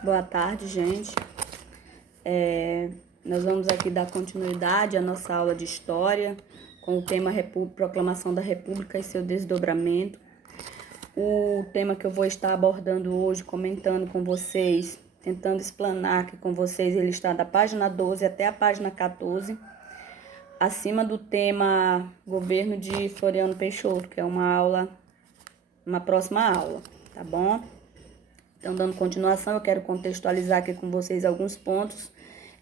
Boa tarde, gente. Nós vamos aqui dar continuidade à nossa aula de História com o tema Proclamação da República e seu desdobramento. O tema que eu vou estar abordando hoje, comentando com vocês, tentando explanar aqui com vocês, ele está da página 12 até a página 14, acima do tema Governo de Floriano Peixoto, que é uma próxima aula, tá bom? Então, dando continuação, eu quero contextualizar aqui com vocês alguns pontos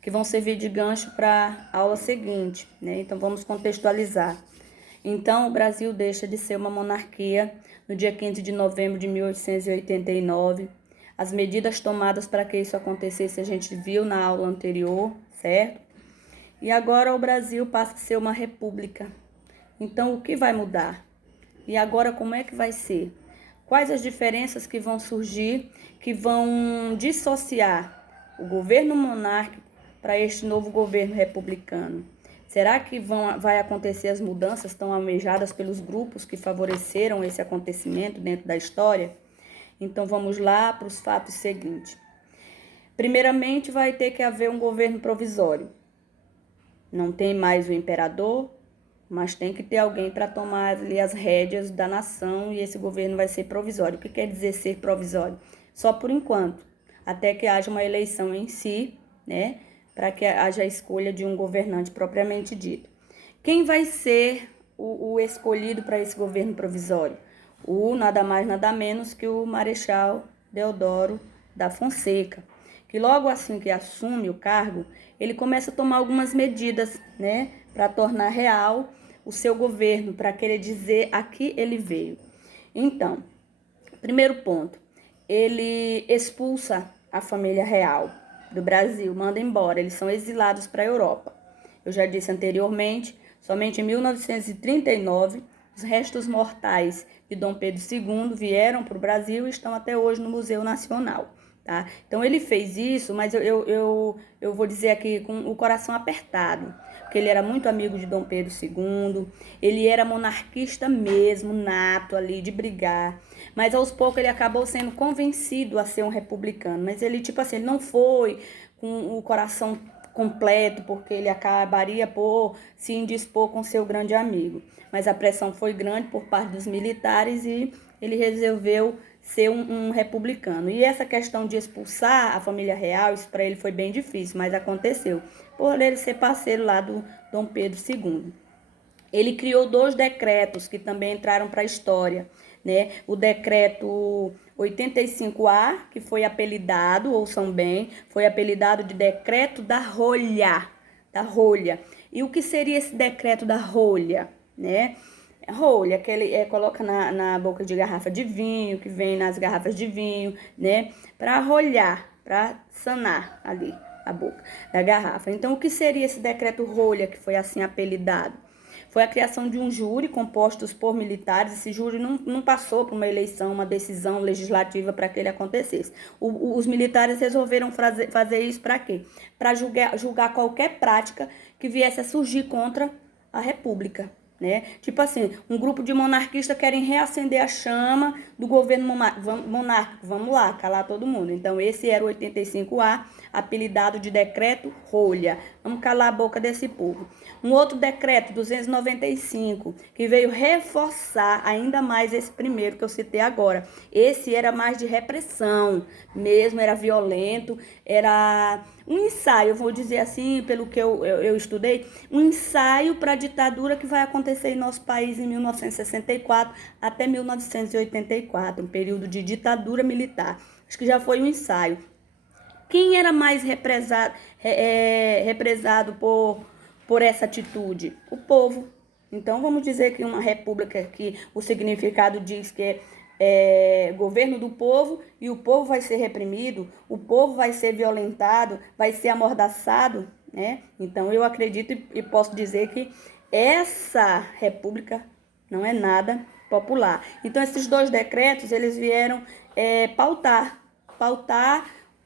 que vão servir de gancho para a aula seguinte, né? Então, vamos contextualizar. Então, o Brasil deixa de ser uma monarquia no dia 15 de novembro de 1889. As medidas tomadas para que isso acontecesse a gente viu na aula anterior, certo? E agora o Brasil passa a ser uma república. Então, o que vai mudar? E agora, como é que vai ser? Quais as diferenças que vão surgir, que vão dissociar o governo monárquico para este novo governo republicano? Será que vai acontecer as mudanças tão almejadas pelos grupos que favoreceram esse acontecimento dentro da história? Então vamos lá para os fatos seguintes. Primeiramente, vai ter que haver um governo provisório. Não tem mais o imperador, mas tem que ter alguém para tomar ali as rédeas da nação e esse governo vai ser provisório. O que quer dizer ser provisório? Só por enquanto, até que haja uma eleição em si, né, para que haja a escolha de um governante propriamente dito. Quem vai ser o escolhido para esse governo provisório? Nada mais, nada menos que o Marechal Deodoro da Fonseca, que logo assim que assume o cargo, ele começa a tomar algumas medidas, né, para tornar real o seu governo, para querer dizer a que ele veio. Então, primeiro ponto, ele expulsa a família real do Brasil, manda embora, eles são exilados para a Europa. Eu já disse anteriormente, somente em 1939, os restos mortais de Dom Pedro II vieram para o Brasil e estão até hoje no Museu Nacional. Tá? Então ele fez isso, mas eu vou dizer aqui com o coração apertado, porque ele era muito amigo de Dom Pedro II, ele era monarquista mesmo, nato ali, de brigar, mas aos poucos ele acabou sendo convencido a ser um republicano, mas ele tipo assim, ele não foi com o coração completo, porque ele acabaria por se indispor com seu grande amigo, mas a pressão foi grande por parte dos militares e ele resolveu ser um republicano. E essa questão de expulsar a família real, isso para ele foi bem difícil, mas aconteceu, por ele ser parceiro lá do Dom Pedro II. Ele criou 2 decretos que também entraram para a história, né? O decreto 85A, que foi apelidado, ouçam bem, foi apelidado de decreto da rolha, da rolha. E o que seria esse decreto da rolha, né? Rolha, que ele coloca na boca de garrafa de vinho, que vem nas garrafas de vinho, né? Para rolhar, para sanar ali a boca da garrafa. Então, o que seria esse decreto rolha, que foi assim apelidado? Foi a criação de um júri composto por militares. Esse júri não passou por uma eleição, uma decisão legislativa para que ele acontecesse. Os militares resolveram fazer isso para quê? Para julgar qualquer prática que viesse a surgir contra a República. Né? Tipo assim, um grupo de monarquistas querem reacender a chama do governo monárquico. Vamos lá, calar todo mundo. Então, esse era o 85A, apelidado de decreto rolha. Vamos calar a boca desse povo. Um outro decreto, 295, que veio reforçar ainda mais esse primeiro que eu citei agora. Esse era mais de repressão mesmo, era violento, era um ensaio, eu vou dizer assim, pelo que eu estudei, um ensaio para a ditadura que vai acontecer em nosso país em 1964 até 1984, um período de ditadura militar. Acho que já foi um ensaio. Quem era mais represado por essa atitude? O povo. Então, vamos dizer que uma república, que o significado diz que é governo do povo e o povo vai ser reprimido, o povo vai ser violentado, vai ser amordaçado, né? Então, eu acredito e posso dizer que essa república não é nada popular. Então, esses 2 decretos, eles vieram pautar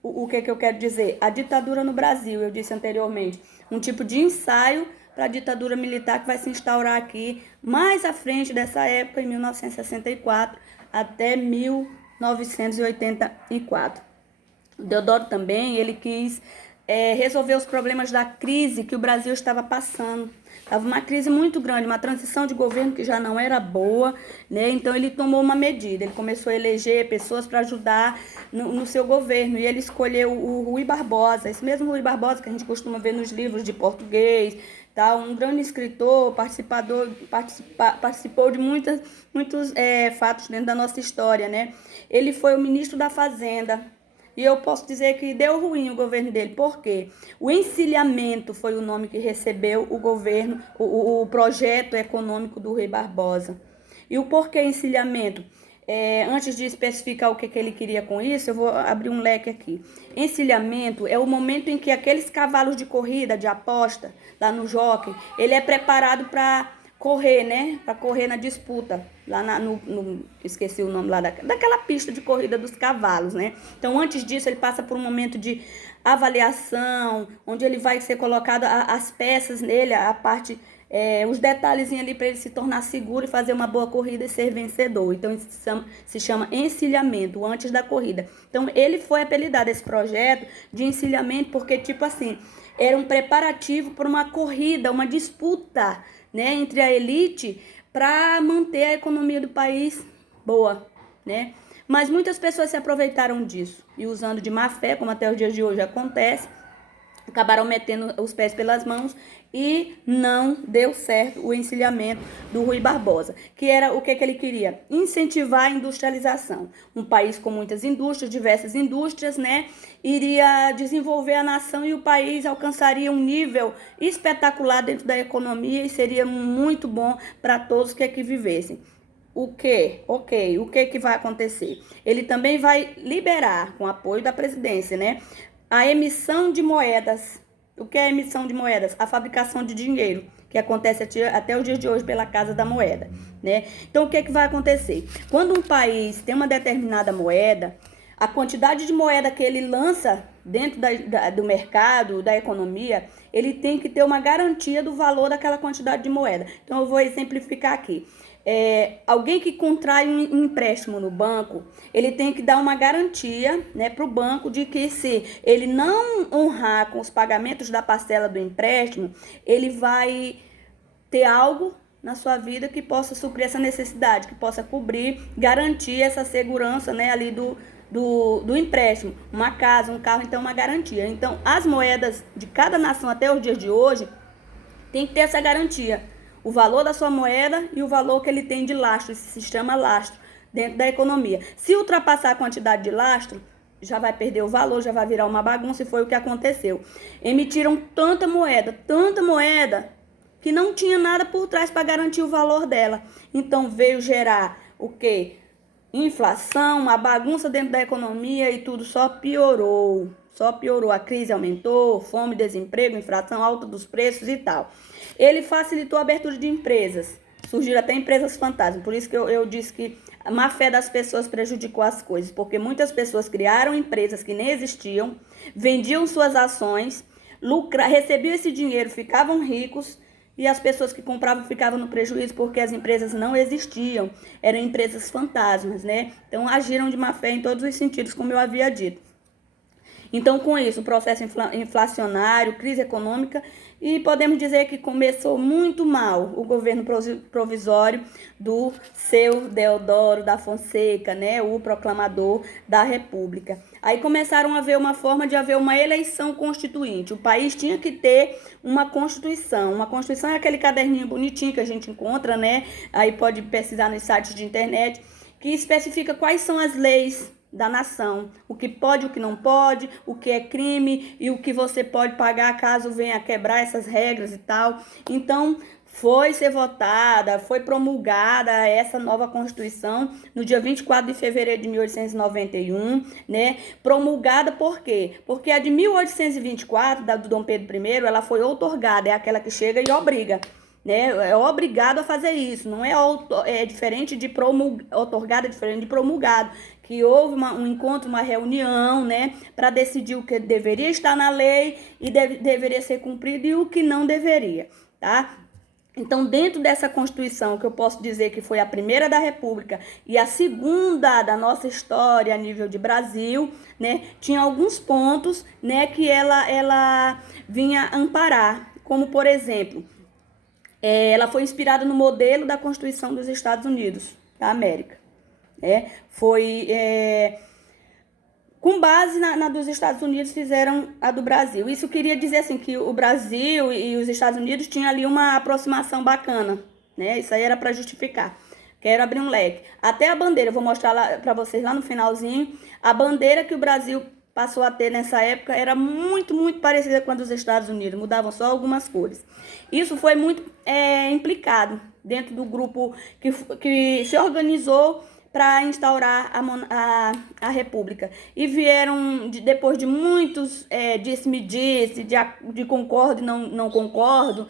o que eu quero dizer? A ditadura no Brasil, eu disse anteriormente, um tipo de ensaio para a ditadura militar que vai se instaurar aqui mais à frente dessa época, em 1964 até 1984. Deodoro também, ele quis resolver os problemas da crise que o Brasil estava passando. Estava uma crise muito grande, uma transição de governo que já não era boa, né? Então ele tomou uma medida, ele começou a eleger pessoas para ajudar no seu governo, e ele escolheu o Rui Barbosa, esse mesmo Rui Barbosa que a gente costuma ver nos livros de português, tá? Um grande escritor, participou de muitos fatos dentro da nossa história, né? Ele foi o ministro da Fazenda. E eu posso dizer que deu ruim o governo dele. Por quê? O encilhamento foi o nome que recebeu o governo, o projeto econômico do Rui Barbosa. E o porquê encilhamento? Antes de especificar o que ele queria com isso, eu vou abrir um leque aqui. Encilhamento é o momento em que aqueles cavalos de corrida, de aposta, lá no jockey, ele é preparado para correr, né? Para correr na disputa, lá esqueci o nome lá daquela pista de corrida dos cavalos, né? Então, antes disso, ele passa por um momento de avaliação, onde ele vai ser colocado as peças nele, a parte, os detalhezinhos ali para ele se tornar seguro e fazer uma boa corrida e ser vencedor. Então, isso se chama encilhamento, antes da corrida. Então, ele foi apelidado esse projeto de encilhamento porque, tipo assim, era um preparativo para uma corrida, uma disputa, né, entre a elite para manter a economia do país boa, né? Mas muitas pessoas se aproveitaram disso e usando de má fé, como até os dias de hoje acontece, acabaram metendo os pés pelas mãos e não deu certo o encilhamento do Rui Barbosa, que era o que ele queria? Incentivar a industrialização. Um país com muitas indústrias, diversas indústrias, né? Iria desenvolver a nação e o país alcançaria um nível espetacular dentro da economia e seria muito bom para todos que aqui vivessem. O que? Ok, o que vai acontecer? Ele também vai liberar, com apoio da presidência, né, a emissão de moedas. O que é a emissão de moedas? A fabricação de dinheiro, que acontece até os dias de hoje pela Casa da Moeda, né? Então, o que vai acontecer? Quando um país tem uma determinada moeda, a quantidade de moeda que ele lança dentro do mercado, da economia, ele tem que ter uma garantia do valor daquela quantidade de moeda. Então, eu vou exemplificar aqui. Alguém que contrai um empréstimo no banco, ele tem que dar uma garantia, né, para o banco de que se ele não honrar com os pagamentos da parcela do empréstimo, ele vai ter algo na sua vida que possa suprir essa necessidade, que possa cobrir, garantir essa segurança, né, ali do empréstimo, uma casa, um carro, então uma garantia. Então, as moedas de cada nação até os dias de hoje tem que ter essa garantia. O valor da sua moeda e o valor que ele tem de lastro, isso se chama lastro, dentro da economia. Se ultrapassar a quantidade de lastro, já vai perder o valor, já vai virar uma bagunça, e foi o que aconteceu. Emitiram tanta moeda, que não tinha nada por trás para garantir o valor dela. Então veio gerar o quê? Inflação, uma bagunça dentro da economia e tudo só piorou. A crise aumentou, fome, desemprego, inflação, alta dos preços e tal. Ele facilitou a abertura de empresas, surgiram até empresas fantasma, por isso que eu disse que a má fé das pessoas prejudicou as coisas, porque muitas pessoas criaram empresas que nem existiam, vendiam suas ações, recebiam esse dinheiro, ficavam ricos, e as pessoas que compravam ficavam no prejuízo porque as empresas não existiam, eram empresas fantasmas, né? Então agiram de má fé em todos os sentidos, como eu havia dito. Então, com isso, o processo inflacionário, crise econômica, e podemos dizer que começou muito mal o governo provisório do seu Deodoro da Fonseca, né, o proclamador da República. Aí começaram a ver uma forma de haver uma eleição constituinte. O país tinha que ter uma Constituição. Uma Constituição é aquele caderninho bonitinho que a gente encontra, né? Aí pode pesquisar nos sites de internet, que especifica quais são as leis da nação, o que pode, o que não pode, o que é crime e o que você pode pagar caso venha a quebrar essas regras e tal. Então, foi ser votada, foi promulgada essa nova Constituição no dia 24 de fevereiro de 1891, né? Promulgada por quê? Porque a de 1824, da do Dom Pedro I, ela foi outorgada, é aquela que chega e obriga, né? É obrigado a fazer isso, não é diferente de outorgado, é diferente de promulgado, que houve um encontro, uma reunião, né, para decidir o que deveria estar na lei e deveria ser cumprido e o que não deveria, tá? Então, dentro dessa Constituição, que eu posso dizer que foi a primeira da República e a segunda da nossa história a nível de Brasil, né, tinha alguns pontos, né, que ela vinha amparar, como, por exemplo, ela foi inspirada no modelo da Constituição dos Estados Unidos da América. Com base na dos Estados Unidos, fizeram a do Brasil. Isso queria dizer assim, que o Brasil e os Estados Unidos tinham ali uma aproximação bacana, né? Isso aí era para justificar. Quero abrir um leque. Até a bandeira, eu vou mostrar para vocês lá no finalzinho. A bandeira que o Brasil passou a ter nessa época era muito, muito parecida com a dos Estados Unidos. Mudavam só algumas cores. Isso foi muito implicado dentro do grupo que se organizou para instaurar a República. E vieram, depois de muitos disse-me-disse, de concordo e não concordo,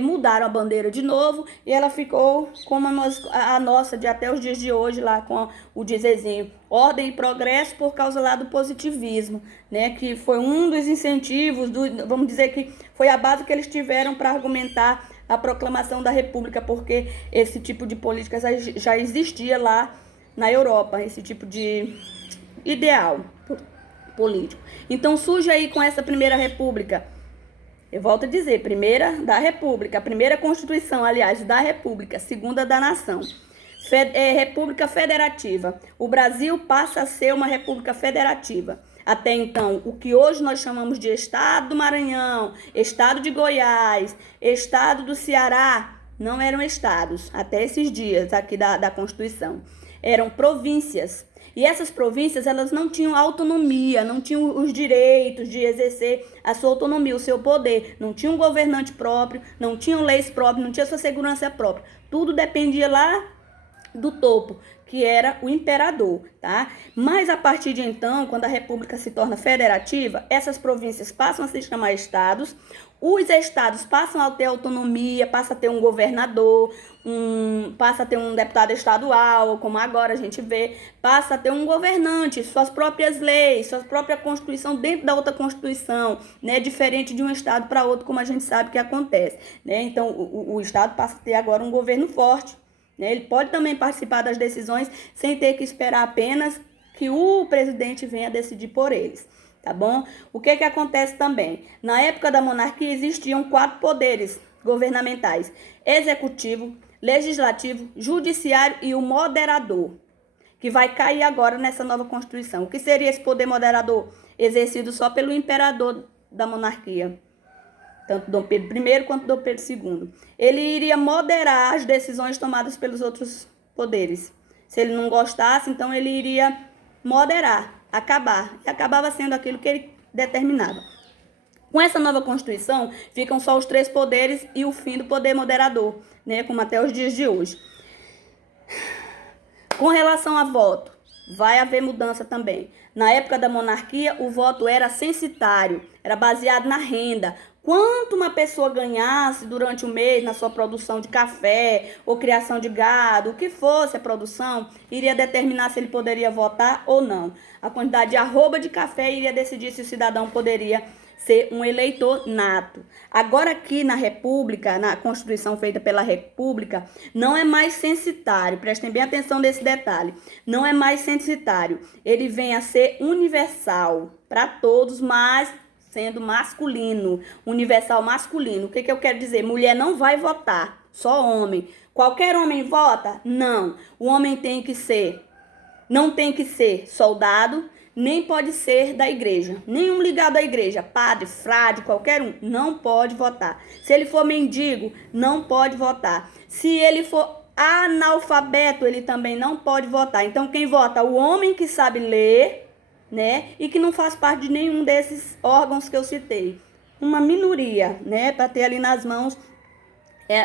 mudaram a bandeira de novo e ela ficou como a nossa de até os dias de hoje, lá com o dizerzinho ordem e progresso, por causa lá do positivismo, né, que foi um dos incentivos, vamos dizer que foi a base que eles tiveram para argumentar a proclamação da República, porque esse tipo de política já existia lá na Europa, esse tipo de ideal político. Então surge aí com essa primeira República, eu volto a dizer, primeira da República, a primeira Constituição, aliás, da República, segunda da nação. República Federativa. O Brasil passa a ser uma República Federativa. Até então, o que hoje nós chamamos de Estado do Maranhão, Estado de Goiás, Estado do Ceará, não eram estados, até esses dias aqui da Constituição. Eram províncias. E essas províncias, elas não tinham autonomia, não tinham os direitos de exercer a sua autonomia, o seu poder. Não tinham um governante próprio, não tinham leis próprias, não tinha sua segurança própria. Tudo dependia lá do topo, que era o imperador, tá? Mas a partir de então, quando a República se torna federativa, essas províncias passam a se chamar estados, os estados passam a ter autonomia, passa a ter um governador, passa a ter um deputado estadual, como agora a gente vê, passa a ter um governante, suas próprias leis, sua própria Constituição dentro da outra Constituição, né? Diferente de um estado para outro, como a gente sabe que acontece, né? Então, o estado passa a ter agora um governo forte. Ele pode também participar das decisões sem ter que esperar apenas que o presidente venha decidir por eles, tá bom? O que acontece também? Na época da monarquia existiam 4 poderes governamentais: executivo, legislativo, judiciário e o moderador, que vai cair agora nessa nova Constituição. O que seria esse poder moderador? Exercido só pelo imperador da monarquia, tanto Dom Pedro I quanto Dom Pedro II. Ele iria moderar as decisões tomadas pelos outros poderes. Se ele não gostasse, então ele iria moderar, acabar. E acabava sendo aquilo que ele determinava. Com essa nova Constituição, ficam só os 3 poderes e o fim do poder moderador, né, como até os dias de hoje. Com relação a voto, vai haver mudança também. Na época da monarquia, o voto era censitário, era baseado na renda. Quanto uma pessoa ganhasse durante o mês na sua produção de café ou criação de gado, o que fosse a produção, iria determinar se ele poderia votar ou não. A quantidade de arroba de café iria decidir se o cidadão poderia ser um eleitor nato. Agora aqui na República, na Constituição feita pela República, não é mais censitário, prestem bem atenção nesse detalhe, não é mais censitário, ele vem a ser universal para todos, mas sendo masculino, universal masculino. O que eu quero dizer? Mulher não vai votar, só homem. Qualquer homem vota? Não. O homem não tem que ser soldado, nem pode ser da igreja. Nenhum ligado à igreja, padre, frade, qualquer um, não pode votar. Se ele for mendigo, não pode votar. Se ele for analfabeto, ele também não pode votar. Então, quem vota? O homem que sabe ler, né, e que não faz parte de nenhum desses órgãos que eu citei. Uma minoria, né, para ter ali nas mãos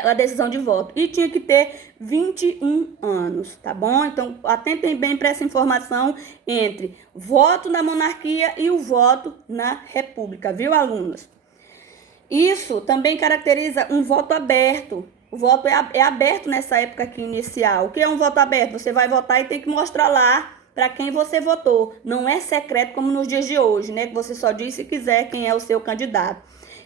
a decisão de voto. E tinha que ter 21 anos, tá bom? Então, atentem bem para essa informação entre voto na monarquia e o voto na república, viu, alunos? Isso também caracteriza um voto aberto. O voto é aberto nessa época aqui inicial. O que é um voto aberto? Você vai votar e tem que mostrar lá para quem você votou. Não é secreto como nos dias de hoje, né? Que você só diz se quiser quem é o seu candidato.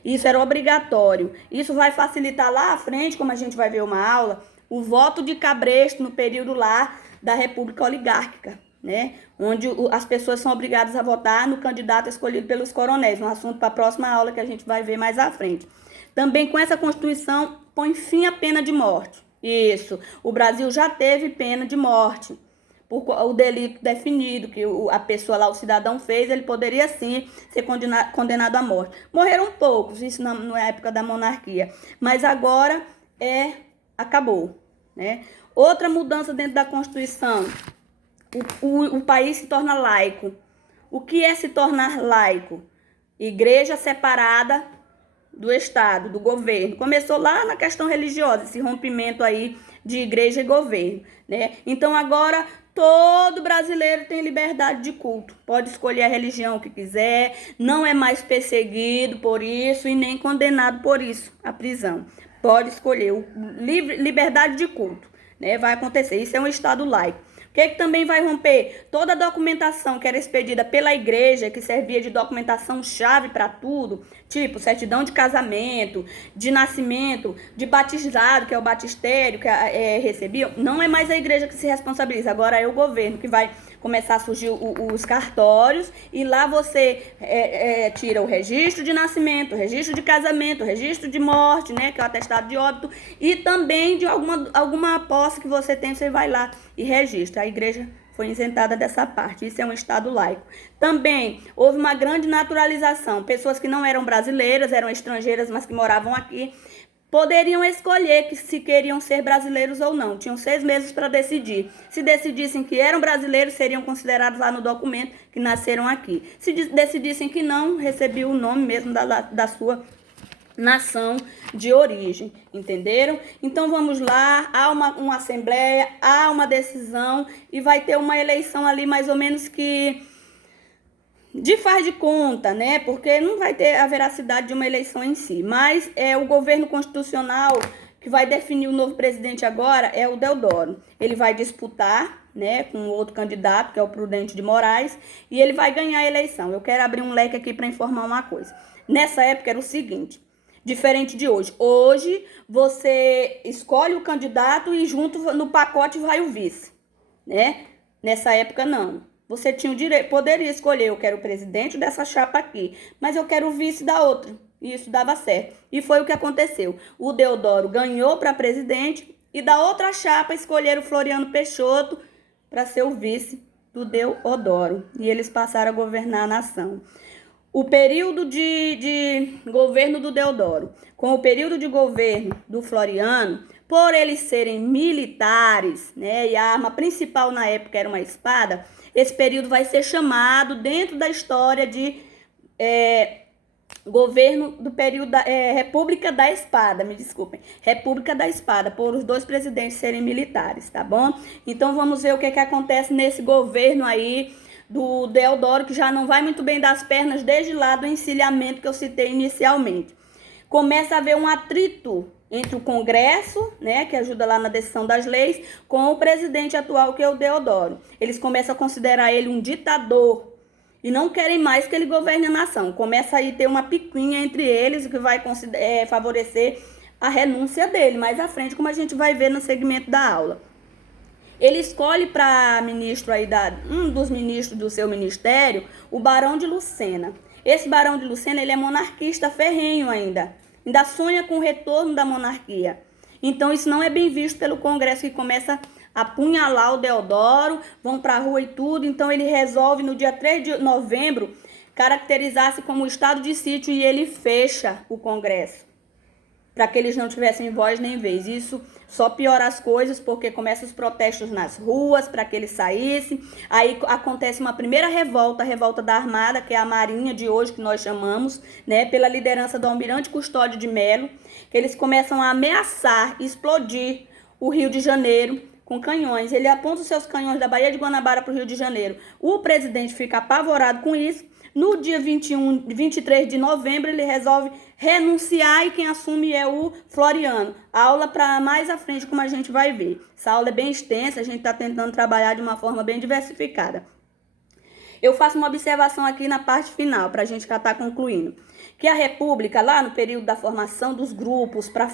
Isso era obrigatório. Isso vai facilitar lá à frente, como a gente vai ver uma aula, o voto de cabresto no período lá da República Oligárquica, né? Onde as pessoas são obrigadas a votar no candidato escolhido pelos coronéis, um assunto para a próxima aula que a gente vai ver mais à frente. Também com essa Constituição põe fim à pena de morte. Isso, o Brasil já teve pena de morte por o delito definido que a pessoa lá, o cidadão fez, ele poderia sim ser condenado à morte. Morreram poucos, isso na época da monarquia, mas agora acabou, né? Outra mudança dentro da Constituição, o país se torna laico. O que é se tornar laico? Igreja separada do Estado, do governo. Começou lá na questão religiosa, esse rompimento aí de igreja e governo, né? Então agora todo brasileiro tem liberdade de culto, pode escolher a religião que quiser, não é mais perseguido por isso e nem condenado por isso à prisão. Pode escolher, liberdade de culto, né? Vai acontecer, isso é um Estado laico. O que também vai romper? Toda a documentação que era expedida pela igreja, que servia de documentação chave para tudo, tipo certidão de casamento, de nascimento, de batizado, que é o batistério que recebiam, não é mais a igreja que se responsabiliza, agora é o governo que vai começar a surgir os cartórios e lá você tira o registro de nascimento, o registro de casamento, o registro de morte, né, que é o atestado de óbito, e também de alguma posse que você tem, você vai lá e registra. A igreja foi isentada dessa parte, isso é um Estado laico. Também houve uma grande naturalização, pessoas que não eram brasileiras, eram estrangeiras, mas que moravam aqui, poderiam escolher se queriam ser brasileiros ou não. Tinham 6 meses para decidir. Se decidissem que eram brasileiros, seriam considerados lá no documento que nasceram aqui. Se decidissem que não, recebiam o nome mesmo da sua nação de origem. Entenderam? Então vamos lá, há uma assembleia, há uma decisão e vai ter uma eleição ali mais ou menos que de faz de conta, né? Porque não vai ter a veracidade de uma eleição em si. Mas o governo constitucional que vai definir o novo presidente agora é o Deodoro. Ele vai disputar, né, com outro candidato, que é o Prudente de Moraes, e ele vai ganhar a eleição. Eu quero abrir um leque aqui para informar uma coisa. Nessa época era o seguinte, diferente de hoje. Hoje você escolhe o candidato e junto no pacote vai o vice, né? Nessa época não. Você tinha o direito, poderia escolher, eu quero o presidente dessa chapa aqui, mas eu quero o vice da outra. E isso dava certo. E foi o que aconteceu. O Deodoro ganhou para presidente e da outra chapa escolheram o Floriano Peixoto para ser o vice do Deodoro. E eles passaram a governar a nação. O período de governo do Deodoro com o período de governo do Floriano, por eles serem militares, né, e a arma principal na época era uma espada, esse período vai ser chamado dentro da história de governo do período da República da Espada, me desculpem, República da Espada, por os 2 presidentes serem militares, tá bom? Então vamos ver o que acontece nesse governo aí do Deodoro, que já não vai muito bem das pernas desde lá do encilhamento que eu citei inicialmente. Começa a haver um atrito entre o Congresso, né, que ajuda lá na decisão das leis, com o presidente atual, que é o Deodoro. Eles começam a considerar ele um ditador e não querem mais que ele governe a nação. Começa aí a ter uma picuinha entre eles, o que vai favorecer a renúncia dele mais à frente, como a gente vai ver no segmento da aula. Ele escolhe para ministro aí um dos ministros do seu ministério, o Barão de Lucena. Esse Barão de Lucena, ele é monarquista ferrenho ainda sonha com o retorno da monarquia. Então isso não é bem visto pelo Congresso, que começa a apunhalar o Deodoro, vão para a rua e tudo. Então ele resolve no dia 3 de novembro caracterizar-se como estado de sítio e ele fecha o Congresso, para que eles não tivessem voz nem vez. Isso só piora as coisas, porque começam os protestos nas ruas para que eles saíssem. Aí acontece uma primeira revolta, a revolta da Armada, que é a Marinha de hoje, que nós chamamos, né, pela liderança do Almirante Custódio de Melo, que eles começam a ameaçar, explodir o Rio de Janeiro com canhões. Ele aponta os seus canhões da Baía de Guanabara para o Rio de Janeiro. O presidente fica apavorado com isso. No dia 23 de novembro, ele resolve renunciar e quem assume é o Floriano. Aula para mais à frente, como a gente vai ver. Essa aula é bem extensa, a gente está tentando trabalhar de uma forma bem diversificada. Eu faço uma observação aqui na parte final, para a gente já estar concluindo. Que a República, lá no período da formação dos grupos para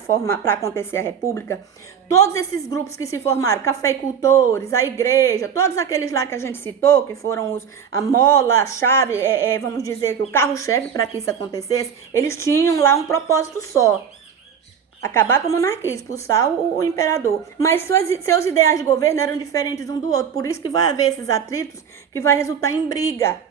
acontecer a República, todos esses grupos que se formaram, cafeicultores, a igreja, todos aqueles lá que a gente citou, que foram a mola, a chave, vamos dizer que o carro-chefe para que isso acontecesse, eles tinham lá um propósito só. Acabar com a monarquia, expulsar o imperador. Mas seus ideais de governo eram diferentes um do outro. Por isso que vai haver esses atritos que vai resultar em briga.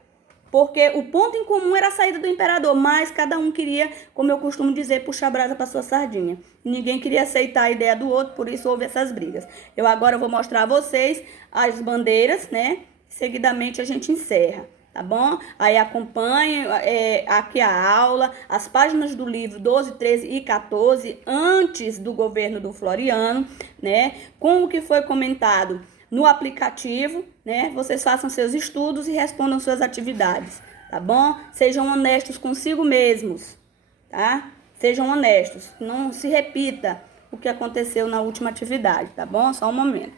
Porque o ponto em comum era a saída do imperador, mas cada um queria, como eu costumo dizer, puxar a brasa para sua sardinha. Ninguém queria aceitar a ideia do outro, por isso houve essas brigas. Eu agora vou mostrar a vocês as bandeiras, né? Seguidamente a gente encerra. Tá bom? Aí acompanhe aqui a aula, as páginas do livro 12, 13 e 14, antes do governo do Floriano, né? Com o que foi comentado no aplicativo, né? Vocês façam seus estudos e respondam suas atividades, tá bom? Sejam honestos consigo mesmos, tá? Sejam honestos, não se repita o que aconteceu na última atividade, tá bom? Só um momento.